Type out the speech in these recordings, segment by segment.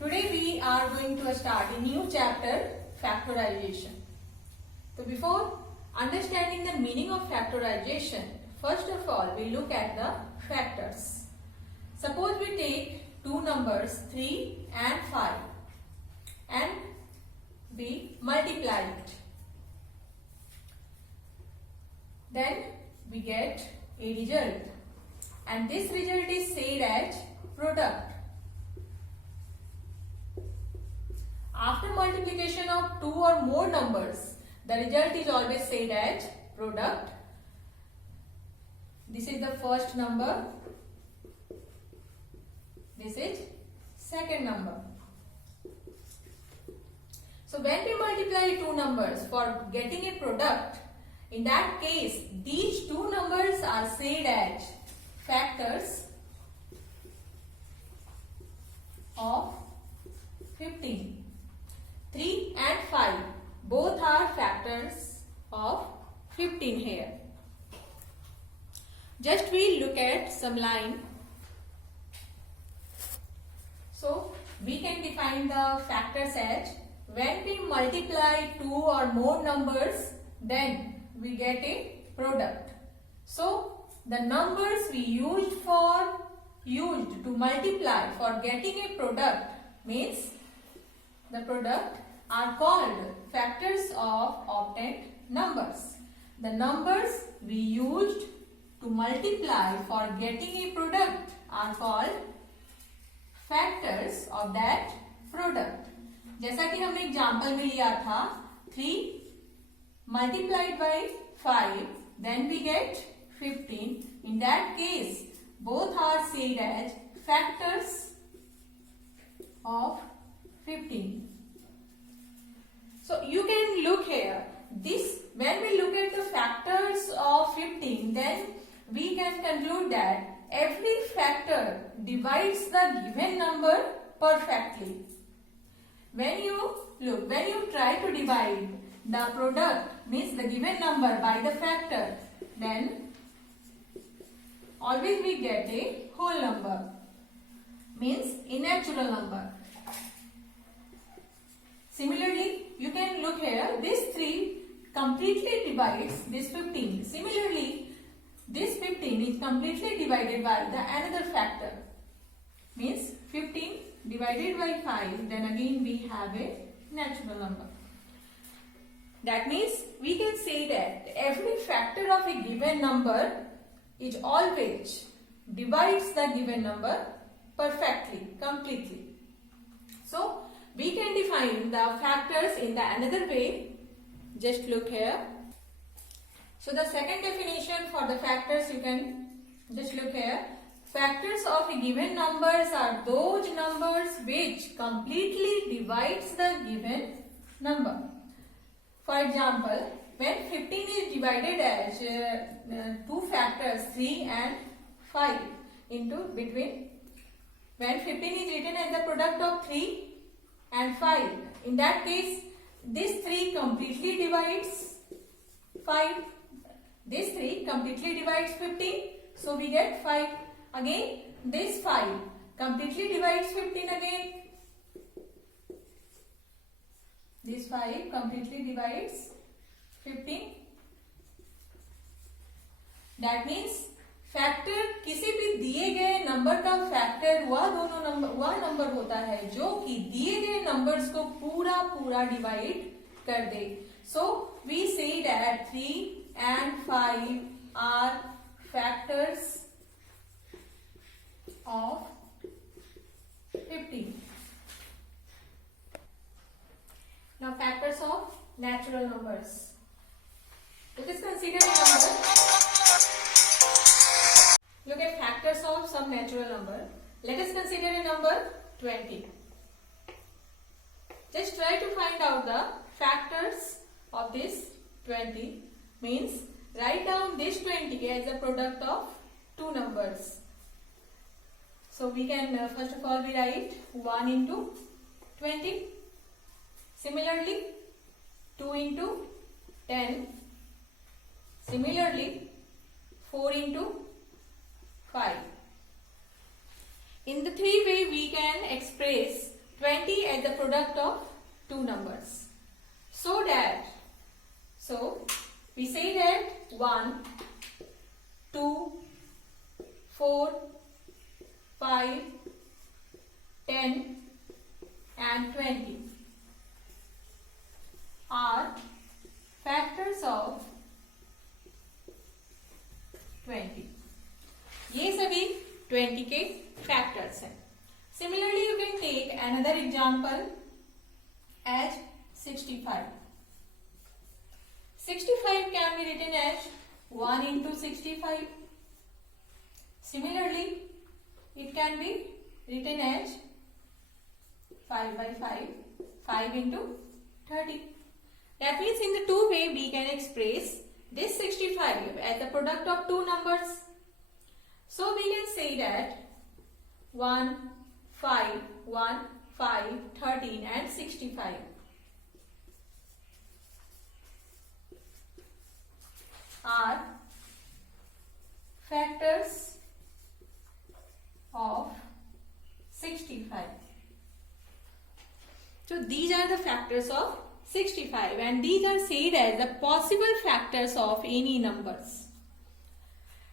Today we are going to start a new chapter, factorization. So before understanding the meaning of factorization, first of all we look at the factors. Suppose we take two numbers 3 and 5 and we multiply it. Then we get a result and this result is said as product. After multiplication of two or more numbers, the result is always said as product. This is the first number. This is second number. So when we multiply two numbers for getting a product, in that case, these two numbers are said as factors of 15. 3 and 5 both are factors of 15 here. Just we look at some line. So we can define the factors as when we multiply two or more numbers, then we get a product. So the numbers we used to multiply for getting a product means the product are called factors of obtained numbers. The numbers we used to multiply for getting a product are called factors of that product. जैसा कि हमने example में लिया था 3 multiplied by 5, then we get 15. In that case, both are said as factors of 15. So you can look here. This, when we look at the factors of 15, then we can conclude that every factor divides the given number perfectly. When you try to divide the product, means the given number, by the factor, then always we get a whole number, means a natural number. Similarly, you can look here, this 3 completely divides this 15. Similarly, this 15 is completely divided by the another factor, means 15 divided by 5, then again we have a natural number. That means we can say that every factor of a given number is always divides the given number perfectly, completely. So we can define the factors in the another way. Just look here. So the second definition for the factors, you can just look here. Factors of a given numbers are those numbers which completely divides the given number. For example, when 15 is divided as two factors 3 and 5 into between, when 15 is written as the product of 3 and 5, in that case this 3 completely divides 5, this 3 completely divides 15, so we get 5. Again this 5 completely divides 15 again, this 5 completely divides 15. That means factor किसी भी दिए गए number का factor वह number होता है जो कि दिए गए नंबर्स को पूरा डिवाइड कर दे. So we say that 3 and 5 are factors of 15. Now factors of natural numbers. Let us consider a number. Look at factors of some natural number. Let us consider a number 20. Just try to find out the factors of this 20. Means write down this 20 as a product of two numbers. So we can first of all we write 1 into 20. Similarly 2 into 10. Similarly 4 into 5. In the three way we can express 20 as the product of two numbers. So we say that 1, 2, 4, 5, 10 and 20 are factors of 20. ये सभी 20 के factors हैं. Similarly, you can take another example as 65. 65 can be written as 1 into 65. Similarly, it can be written as 5 by 5, 5 into 30. That means in the two way we can express this 65 as the product of two numbers. So we can say that 1, 5, 1, 5, 13 and 65 are factors of 65. So these are the factors of 65 and these are said as the possible factors of any numbers.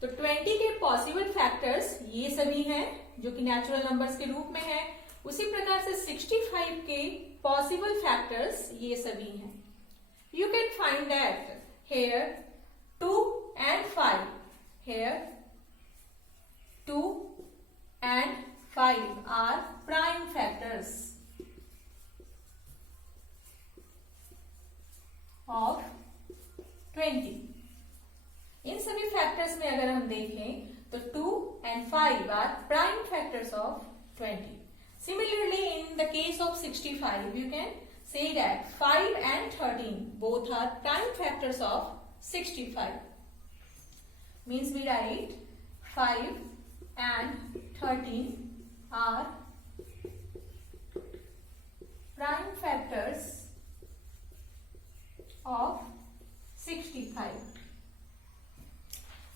तो 20 के possible factors ये सभी हैं जो कि natural numbers के रूप में है. उसी प्रकार से 65 के पॉसिबल फैक्टर्स ये सभी हैं. You can find that here 2 and 5. Here 2 and 5 are prime factors of 20. इन सभी फैक्टर्स में अगर हम देखें तो 2 and 5 are prime factors of 20. Similarly, in the case of 65, you can say that 5 and 13 both are prime factors of 65. Means we write 5 and 13 are prime factors of 65.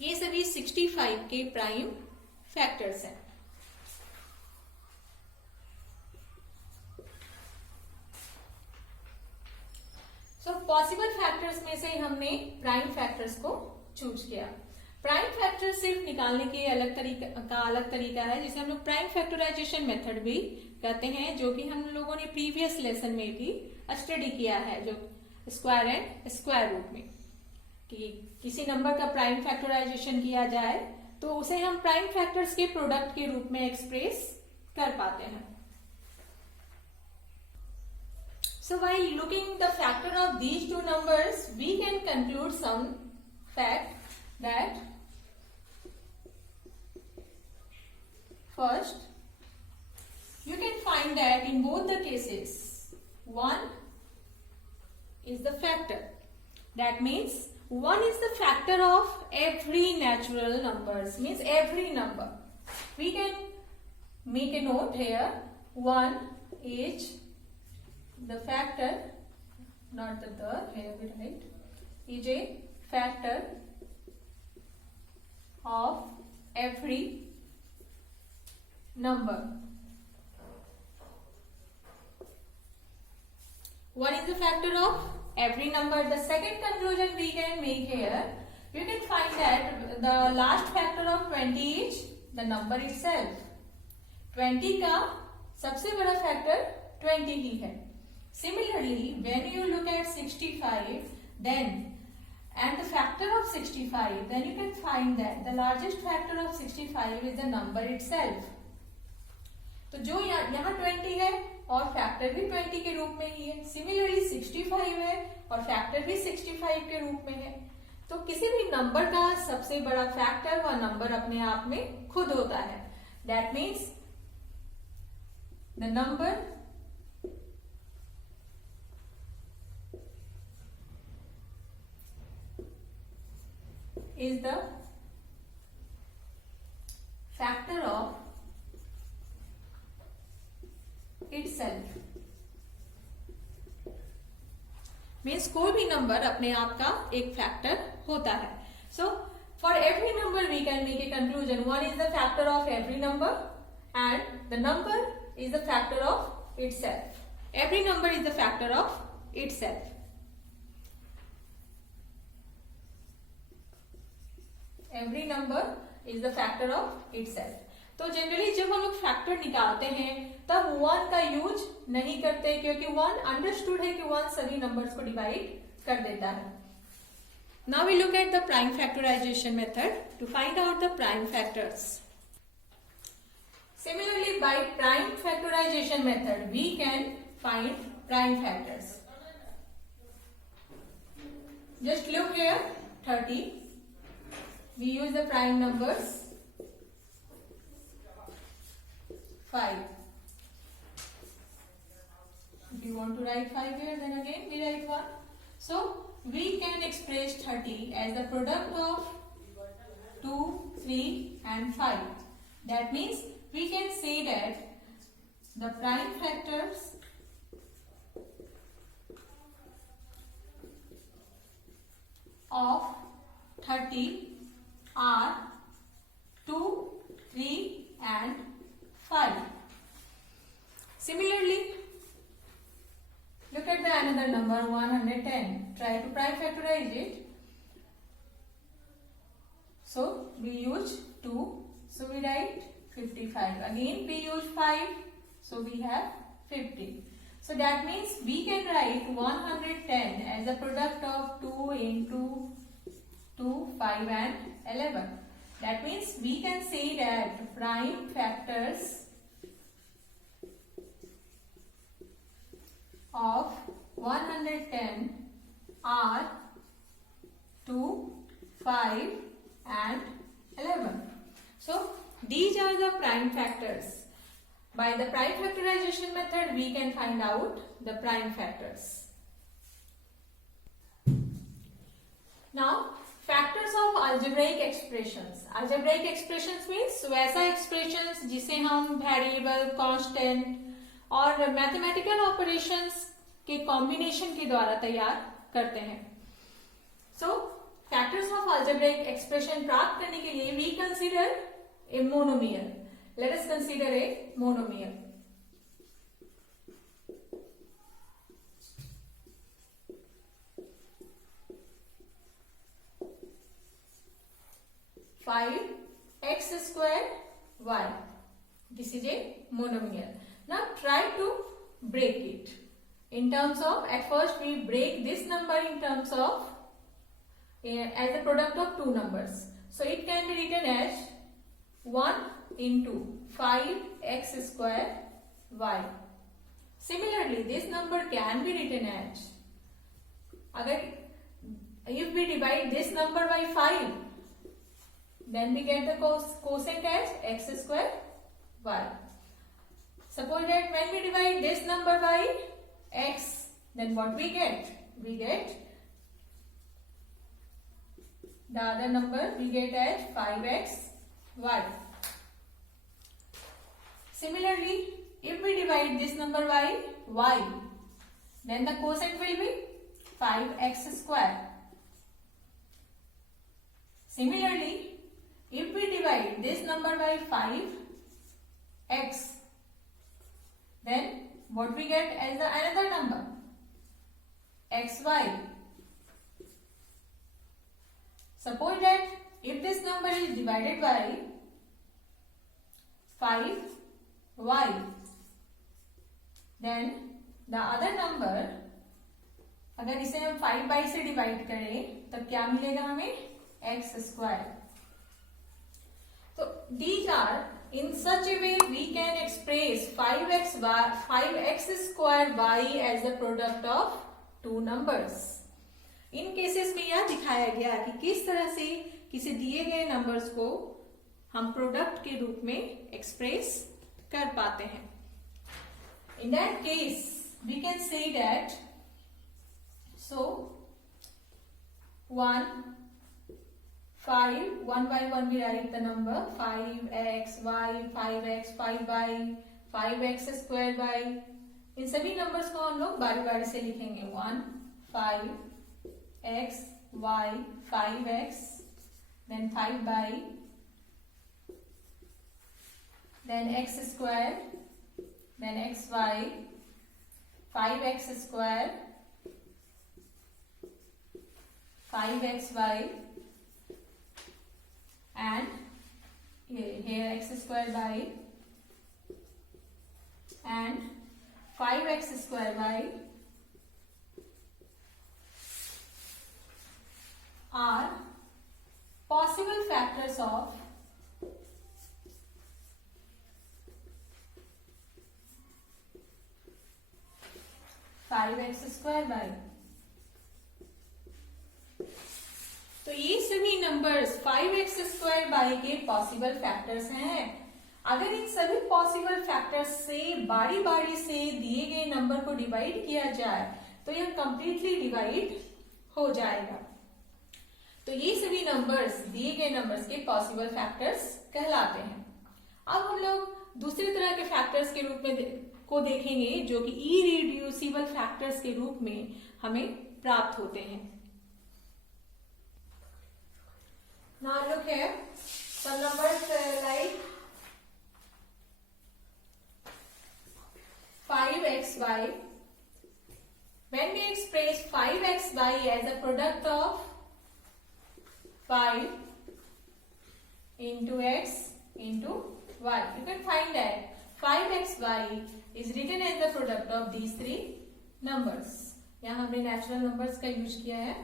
ये सभी 65 के prime factors हैं. So possible factors में से हमने prime factors को choose किया. Prime factor सिर्फ निकालने के अलग तरीका है जिसे हम लोग प्राइम फैक्टराइजेशन मेथड भी कहते हैं, जो कि हम लोगों ने प्रीवियस लेसन में भी स्टडी किया है, जो स्क्वायर एंड स्क्वायर रूट में, कि किसी नंबर का प्राइम फैक्टराइजेशन किया जाए तो उसे हम प्राइम फैक्टर्स के प्रोडक्ट के रूप में एक्सप्रेस कर पाते हैं. So while looking the factor of these two numbers, we can conclude some fact that first, you can find that in both the cases, 1 is the factor. That means 1 is the factor of every natural numbers, means every number. We can make a note here, 1 is the factor, not the, here we write, is a factor of every number. 1 is the factor of every number. The second conclusion we can make here, you can find that the last factor of 20 is the number itself. 20 का सबसे बड़ा factor 20 ही है. Similarly, when you look at 65, then and the factor of 65, then you can find that the largest factor of 65 is the number itself. तो जो यहाँ 20 है और factor भी 20 के रूप में ही है. सिमिलरली 65 है और फैक्टर भी 65 के रूप में है. तो किसी भी नंबर का सबसे बड़ा फैक्टर वह नंबर अपने आप में खुद होता है. That means the number is the factor of itself. Means कोई भी नंबर अपने आप का एक फैक्टर होता है. So for every number we can make a conclusion. 1 is the factor of every number and the number is the factor of itself. Every number is the factor of itself. Every number is the factor of itself. तो generally जब हम लोग factor निकालते हैं तब 1 का use नहीं करते, क्योंकि 1 अंडरस्टूड है कि 1 सभी नंबर्स को डिवाइड कर देता है. Now we look at the prime factorization method to find out the prime factors. Similarly, by prime factorization method, we can find prime factors. Just look here, 30. We use the prime numbers 5. If you want to write 5 here, then again we write 1. So we can express 30 as the product of 2, 3 and 5. That means we can say that the prime factors of 30 are 2, 3 and 5. Similarly, look at the another number 110. Try to prime factorize it. So we use 2, so we write 55. Again we use 5, so we have 50. So that means we can write 110 as a product of 2 into 2, 5 and 11. That means we can say that prime factors of 110 are 2, 5 and 11. So these are the prime factors. By the prime factorization method, we can find out the prime factors. Now, factors of algebraic expressions. Algebraic expressions means वैसा expressions जिसे हम variable, constant और mathematical operations के combination के द्वारा तैयार करते हैं. So, factors of algebraic expression प्राप्त करने के लिए we consider a monomial. Let us consider a monomial. Five x square y. This is a monomial. Now try to break it. In terms of, at first we break this number in terms of as a product of two numbers. So it can be written as 1 into 5x square y. Similarly, this number can be written as, if we divide this number by 5, then we get the quotient as x square y. Suppose that when we divide this number by x, then what we get? We get the other number we get as 5x y. Similarly, if we divide this number by y, then the quotient will be 5x square. Similarly, if we divide this number by 5x, then what we get as the another number? xy. Suppose that if this number is divided by 5y, then the other number, अगर इसे हम 5 से divide करें तब क्या मिलेगा हमें? x square. So these are in such a way we can express 5x square y as the product of two numbers. In cases में यह दिखाया गया कि किस तरह से किसी दिए गए नंबर्स को हम प्रोडक्ट के रूप में एक्सप्रेस कर पाते हैं. In that case, we can say that, so 1 by 1 we write the number 5x, y, 5x, 5y, 5x square y. इन सभी नंबर्स को हम लोग बारी बारी से लिखेंगे. 1, 5, x, y, 5x, then 5y, then x square, then xy, 5x square, 5xy, and here x square by and 5x square by are possible factors of 5x square by। तो ये सभी नंबर्स 5x स्क्वायर बाई के possible factors हैं। अगर इन सभी possible factors से बारी बारी से दिए गए नंबर को डिवाइड किया जाए तो यह कंप्लीटली डिवाइड हो जाएगा। तो ये सभी नंबर्स दिए गए नंबर्स के पॉसिबल फैक्टर्स कहलाते हैं। अब हम लोग दूसरी तरह के फैक्टर्स के रूप में को देखेंगे जो कि इरिड्यूसिबल फैक्टर्स के रूप में हमें प्राप्त होते हैं। Now look here, some numbers like 5xy. When we express 5xy as a product of 5 into x into y, you can find that 5xy is written as the product of these three numbers. यहाँ हमने natural numbers का use किया है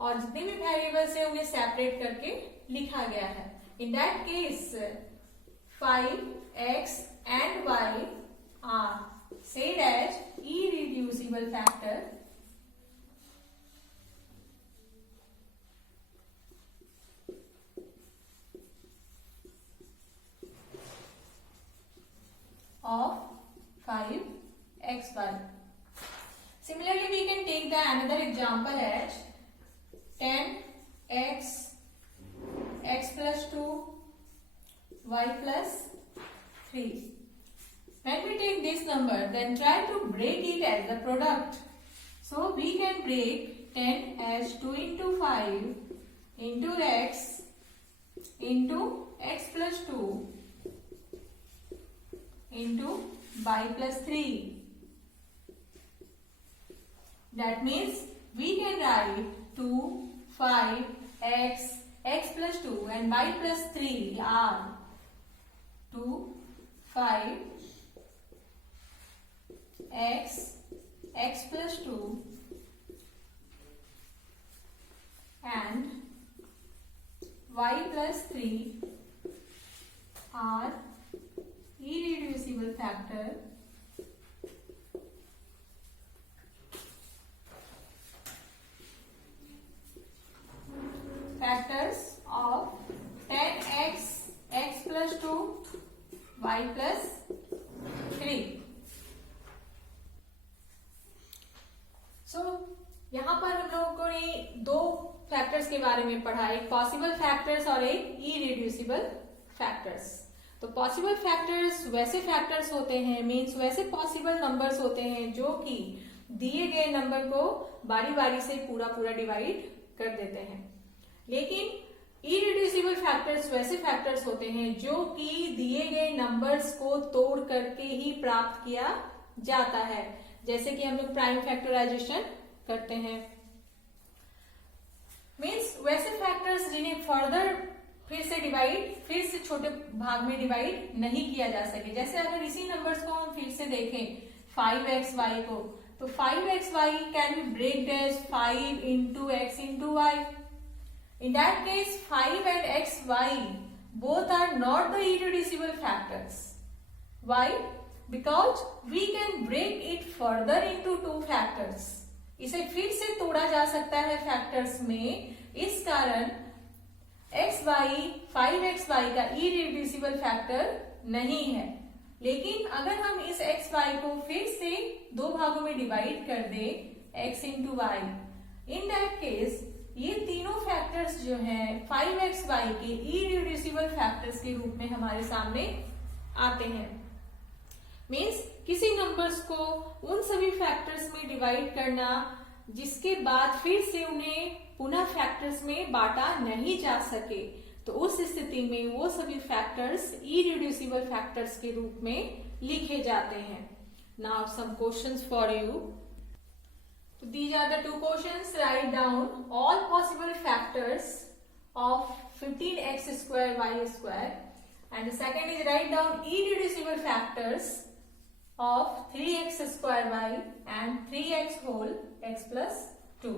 और जितने भी variables है उन्हें सेपरेट करके लिखा गया है। In that case 5x and y are said as irreducible factor of 5xy. Similarly, we can take the another example as 10x, x plus 2, y plus 3. When we take this number, then try to break it as the product. So we can break 10 as 2 into 5 into x plus 2 into y plus 3. That means we can write 2, 5, x plus 2 and y plus 3 are 2, 5, x plus 2 and y plus 3 are irreducible factors of 10x, x plus 2, y plus 3. So, यहाँ पर हम लोगों ने दो factors के बारे में पढ़ा, एक पॉसिबल फैक्टर्स और एक इरिड्यूसिबल फैक्टर्स। तो पॉसिबल फैक्टर्स वैसे फैक्टर्स होते हैं, मीन्स वैसे पॉसिबल नंबर्स होते हैं जो कि दिए गए नंबर को बारी बारी से पूरा डिवाइड कर देते हैं। लेकिन इरिड्यूसिबल फैक्टर्स वैसे फैक्टर्स होते हैं जो कि दिए गए नंबर्स को तोड़ करके ही प्राप्त किया जाता है, जैसे कि हम लोग प्राइम फैक्टराइजेशन करते हैं। मीन्स वैसे फैक्टर्स जिन्हें फर्दर फिर से छोटे भाग में डिवाइड नहीं किया जा सके। जैसे अगर इसी नंबर्स को हम फिर से देखें 5xy को, तो 5xy can be breaked as 5 into x into y. In that case, 5 and xy both are not the irreducible factors. Why? Because we can break it further into two factors. इसे फिर से तोड़ा जा सकता है factors में, इस कारण xy 5xy का irreducible फैक्टर नहीं है। लेकिन अगर हम इस xy को फिर से दो भागों में डिवाइड कर दे x into y, in that case ये तीनों फैक्टर्स जो हैं 5xy के इरिड्यूसिबल फैक्टर्स के रूप में हमारे सामने आते हैं। मीन्स किसी नंबर्स को उन सभी फैक्टर्स में डिवाइड करना जिसके बाद फिर से उन्हें पुनः फैक्टर्स में बांटा नहीं जा सके, तो उस स्थिति में वो सभी फैक्टर्स इरिड्यूसिबल फैक्टर्स के रूप में लिखे जाते हैं। Now some questions for you. तो these are the two questions. Write down all possible factors of 15x square y square, and the second is write down irreducible factors of 3x square y and 3x whole x plus 2.